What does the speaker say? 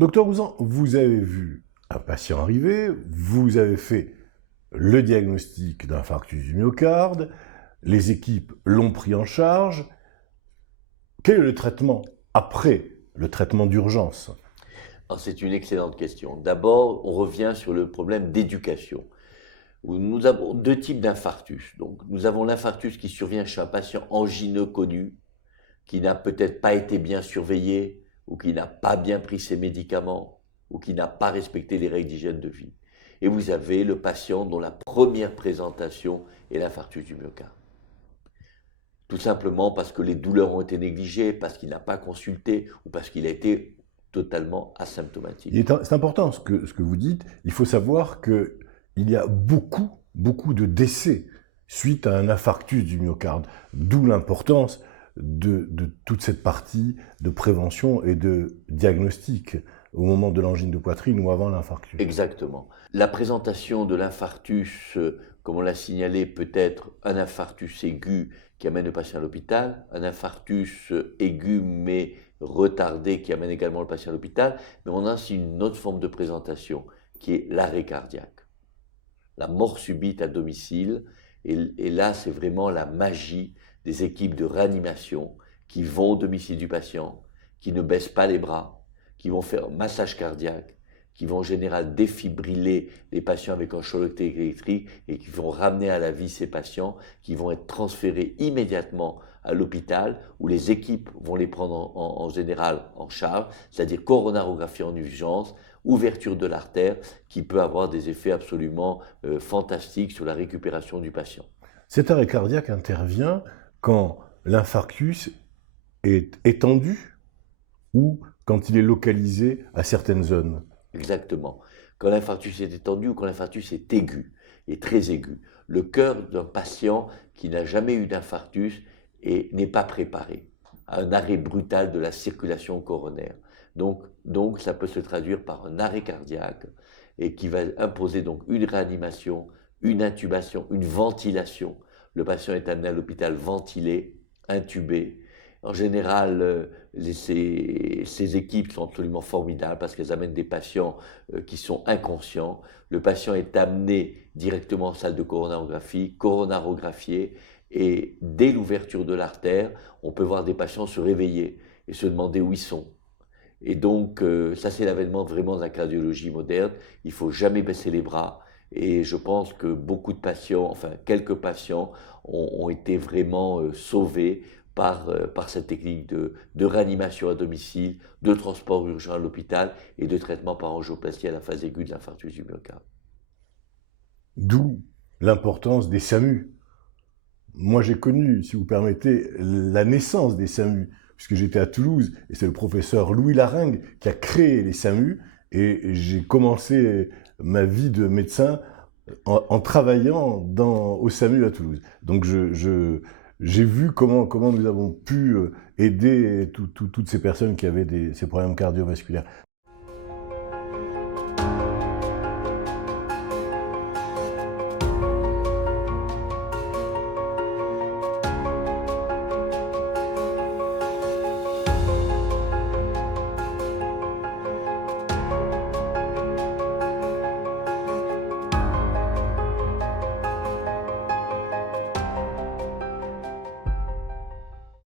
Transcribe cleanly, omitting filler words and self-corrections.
docteur Ouzan, vous avez vu un patient arriver, vous avez fait le diagnostic d'infarctus du myocarde, les équipes l'ont pris en charge. Quel est le traitement après le traitement d'urgence? C'est une excellente question. D'abord, on revient sur le problème d'éducation. Nous avons deux types d'infarctus. Donc, nous avons l'infarctus qui survient chez un patient angineux connu, qui n'a peut-être pas été bien surveillé, ou qui n'a pas bien pris ses médicaments, ou qui n'a pas respecté les règles d'hygiène de vie. Et vous avez le patient dont la première présentation est l'infarctus du myocarde. Tout simplement parce que les douleurs ont été négligées, parce qu'il n'a pas consulté, ou parce qu'il a été totalement asymptomatique. C'est important ce que vous dites. Il faut savoir qu'il y a beaucoup de décès suite à un infarctus du myocarde, d'où l'importance de toute cette partie de prévention et de diagnostic au moment de l'angine de poitrine ou avant l'infarctus. Exactement. La présentation de l'infarctus, comme on l'a signalé, peut être un infarctus aigu qui amène le patient à l'hôpital, un infarctus aigu mais retardé qui amène également le patient à l'hôpital, mais on a aussi une autre forme de présentation qui est l'arrêt cardiaque, la mort subite à domicile, et là c'est vraiment la magie des équipes de réanimation qui vont au domicile du patient, qui ne baissent pas les bras, qui vont faire un massage cardiaque, qui vont en général défibriller les patients avec un choc électrique et qui vont ramener à la vie ces patients, qui vont être transférés immédiatement à l'hôpital où les équipes vont les prendre en général en charge, c'est-à-dire coronarographie en urgence, ouverture de l'artère qui peut avoir des effets absolument fantastiques sur la récupération du patient. Cet arrêt cardiaque intervient quand l'infarctus est étendu ou quand il est localisé à certaines zones. Exactement. Quand l'infarctus est étendu ou quand l'infarctus est aigu, et très aigu. Le cœur d'un patient qui n'a jamais eu d'infarctus n'est pas préparé à un arrêt brutal de la circulation coronaire. Donc ça peut se traduire par un arrêt cardiaque et qui va imposer donc une réanimation, une intubation, une ventilation. Le patient est amené à l'hôpital ventilé, intubé. En général, ces équipes sont absolument formidables parce qu'elles amènent des patients qui sont inconscients. Le patient est amené directement en salle de coronarographie, coronarographié, et dès l'ouverture de l'artère, on peut voir des patients se réveiller et se demander où ils sont. Et donc, ça c'est l'avènement vraiment de la cardiologie moderne. Il ne faut jamais baisser les bras. Et je pense que beaucoup de patients, enfin quelques patients, ont été vraiment sauvés par cette technique de réanimation à domicile, de transport urgent à l'hôpital et de traitement par angioplastie à la phase aiguë de l'infarctus du myocarde. D'où l'importance des SAMU. Moi, j'ai connu, si vous permettez, la naissance des SAMU, puisque j'étais à Toulouse, et c'est le professeur Louis Laringue qui a créé les SAMU, et j'ai commencé ma vie de médecin en travaillant au SAMU à Toulouse. Donc j'ai vu comment nous avons pu aider toutes ces personnes qui avaient ces problèmes cardiovasculaires.